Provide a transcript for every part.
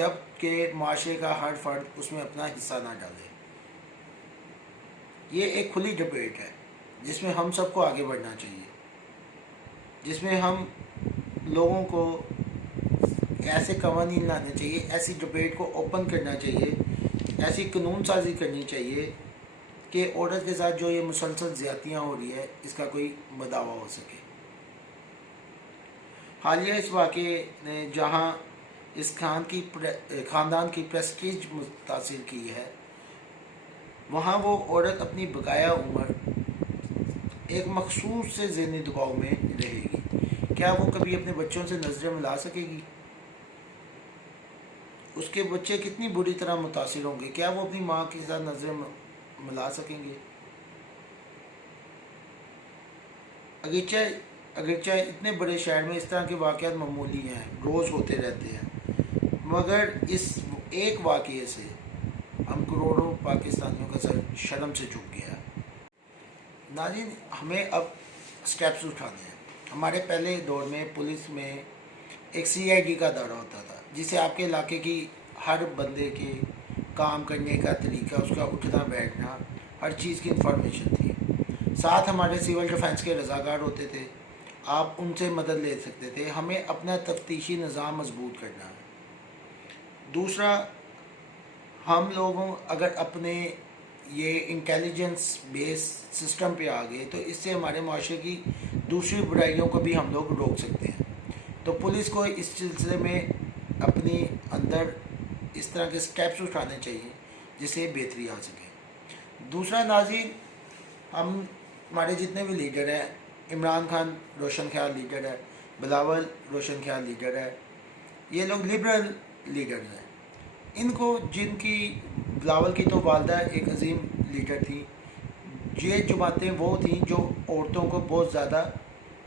جب کہ معاشرے کا ہر فرد اس میں اپنا حصہ نہ ڈالے۔ یہ ایک کھلی ڈبیٹ ہے جس میں ہم سب کو آگے بڑھنا چاہیے، جس میں ہم لوگوں کو ایسے قوانین لانے چاہیے، ایسی ڈبیٹ کو اوپن کرنا چاہیے، ایسی قانون سازی کرنی چاہیے کہ عورت کے ساتھ جو یہ مسلسل زیادتیاں ہو رہی ہے اس کا کوئی مداوع ہو سکے۔ حالیہ اس واقعے نے جہاں اس خاندان کی پریسٹیج متاثر کی ہے، وہاں وہ عورت اپنی بقایا عمر ایک مخصوص سے ذہنی دباؤ میں رہے گی۔ کیا وہ کبھی اپنے بچوں سے نظریں ملا سکے گی؟ اس کے بچے کتنی بری طرح متاثر ہوں گے؟ کیا وہ اپنی ماں کے ساتھ نظریں ملا سکیں گے؟ اگرچہ اتنے بڑے شہر میں اس طرح کے واقعات معمولی ہیں، روز ہوتے رہتے ہیں، مگر اس ایک واقعے سے ہم کروڑوں پاکستانیوں کا سر شرم سے جھک گیا۔ ناظرین، ہمیں اب سٹیپس اٹھانے ہیں۔ ہمارے پہلے دور میں پولیس میں ایک CID کا دورہ ہوتا تھا، جسے آپ کے علاقے کی ہر بندے کے کام کرنے کا طریقہ، اس کا اٹھنا بیٹھنا، ہر چیز کی انفارمیشن تھی۔ ساتھ ہمارے سول ڈیفنس کے رضاکار ہوتے تھے، آپ ان سے مدد لے سکتے تھے۔ ہمیں اپنا تفتیشی نظام مضبوط کرنا ہے۔ دوسرا، ہم لوگوں اگر اپنے یہ انٹیلیجنس بیس سسٹم پہ آ گئے تو اس سے ہمارے معاشرے کی دوسری برائیوں کو بھی ہم لوگ روک سکتے ہیں۔ تو پولیس کو اس سلسلے میں اپنی اندر اس طرح کے سٹیپس اٹھانے چاہیے جس سے بہتری آ سکے۔ دوسرا ناظرین، ہمارے جتنے بھی لیڈر ہیں، عمران خان روشن خیال لیڈر ہے، بلاول روشن خیال لیڈر ہے، یہ لوگ لبرل لیڈرز ہیں۔ ان کو، جن کی بلاول کی تو والدہ ایک عظیم لیڈر تھی، یہ جماعتیں وہ تھیں جو عورتوں کو بہت زیادہ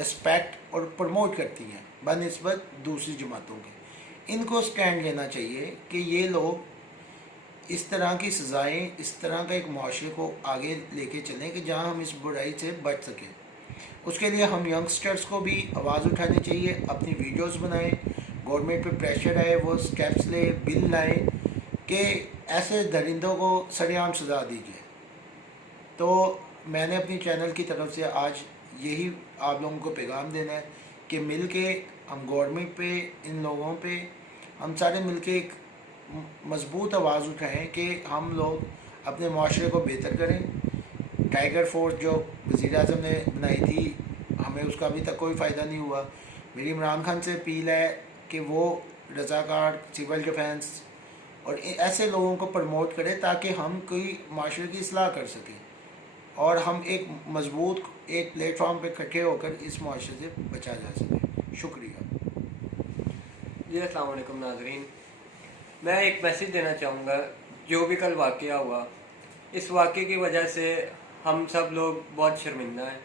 رسپیکٹ اور پروموٹ کرتی ہیں بنسبت دوسری جماعتوں کے۔ ان کو سٹینڈ لینا چاہیے کہ یہ لوگ اس طرح کی سزائیں، اس طرح کا ایک معاشرے کو آگے لے کے چلیں کہ جہاں ہم اس برائی سے بچ سکیں۔ اس کے لیے ہم ینگسٹرز کو بھی آواز اٹھانی چاہیے، اپنی ویڈیوز بنائیں، گورنمنٹ پہ پریشر آئے، وہ سٹیپس لے، بل لائیں کہ ایسے درندوں کو سرعام سزا دی جائے۔ تو میں نے اپنی چینل کی طرف سے آج یہی آپ لوگوں کو پیغام دینا ہے کہ مل کے ہم گورنمنٹ پہ، ان لوگوں پہ، ہم سارے مل کے ایک مضبوط آواز اٹھائیں کہ ہم لوگ اپنے معاشرے کو بہتر کریں۔ ٹائیگر فورس جو وزیر اعظم نے بنائی تھی، ہمیں اس کا ابھی تک کوئی فائدہ نہیں ہوا۔ میری عمران خان سے اپیل ہے کہ وہ رضاکار، سول ڈیفنس اور ایسے لوگوں کو پروموٹ کرے تاکہ ہم کوئی معاشرے کی اصلاح کر سکیں اور ہم ایک مضبوط ایک پلیٹ فارم پہ اکٹھے ہو کر اس معاشرے سے بچا جا سکے۔ شکریہ۔ جی السلام علیکم ناظرین، میں ایک میسیج دینا چاہوں گا۔ جو بھی کل واقعہ ہوا، اس واقعے کی وجہ سے ہم سب لوگ بہت شرمندہ ہیں۔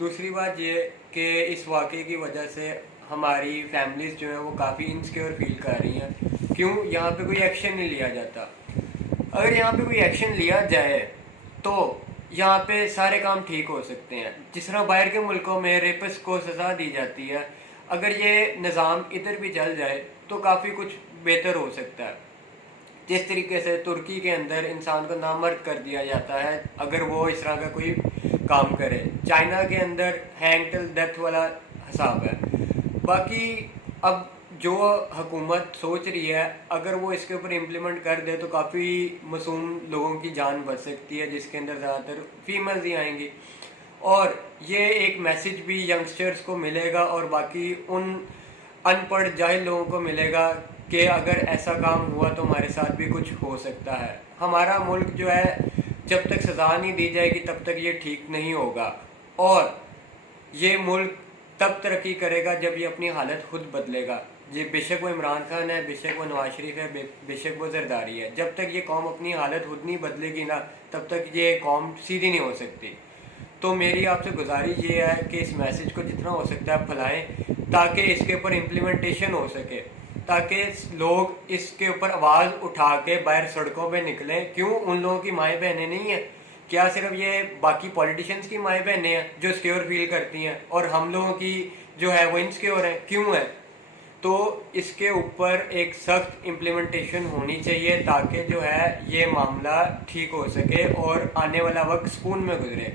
دوسری بات یہ کہ اس واقعے کی وجہ سے ہماری فیملیز جو ہیں وہ کافی انسیکیور فیل کر رہی ہیں۔ کیوں یہاں پہ کوئی ایکشن نہیں لیا جاتا؟ اگر یہاں پہ کوئی ایکشن لیا جائے تو یہاں پہ سارے کام ٹھیک ہو سکتے ہیں۔ جس طرح باہر کے ملکوں میں ریپس کو سزا دی جاتی ہے، اگر یہ نظام ادھر بھی چل جائے تو کافی کچھ بہتر ہو سکتا ہے۔ جس طریقے سے ترکی کے اندر انسان کو نامرد کر دیا جاتا ہے اگر وہ اس طرح کا کوئی کام کرے، چائنا کے اندر ہینگ ٹل ڈیتھ والا حساب ہے۔ باقی اب جو حکومت سوچ رہی ہے، اگر وہ اس کے اوپر امپلیمنٹ کر دے تو کافی معصوم لوگوں کی جان بچ سکتی ہے، جس کے اندر زیادہ تر فیمیلز ہی آئیں گی۔ اور یہ ایک میسیج بھی ینگسٹرز کو ملے گا اور باقی ان ان پڑھ جاہل لوگوں کو ملے گا کہ اگر ایسا کام ہوا تو ہمارے ساتھ بھی کچھ ہو سکتا ہے۔ ہمارا ملک جو ہے جب تک سزا نہیں دی جائے گی تب تک یہ ٹھیک نہیں ہوگا، اور یہ ملک تب ترقی کرے گا جب یہ اپنی حالت خود بدلے گا۔ یہ بے شک وہ عمران خان ہے، بے شک وہ نواز شریف ہے، بے شک وہ زرداری ہے، جب تک یہ قوم اپنی حالت خود نہیں بدلے گی نا تب تک یہ قوم سیدھی نہیں ہو سکتی۔ تو میری آپ سے گزارش یہ ہے کہ اس میسیج کو جتنا ہو سکتا ہے پھیلائیں تاکہ اس کے اوپر امپلیمنٹیشن ہو سکے، تاکہ لوگ اس کے اوپر آواز اٹھا کے باہر سڑکوں پہ نکلیں۔ کیوں ان لوگوں کی مائیں بہنیں نہیں ہیں؟ کیا صرف یہ باقی پولیٹیشنز کی مائیں بہنیں ہیں جو سیکیور فیل کرتی ہیں اور ہم لوگوں کی جو ہے وہ انسیکیور ہیں؟ کیوں ہے؟ تو اس کے اوپر ایک سخت امپلیمنٹیشن ہونی چاہیے تاکہ جو ہے یہ معاملہ ٹھیک ہو سکے اور آنے والا وقت سکون میں گزرے.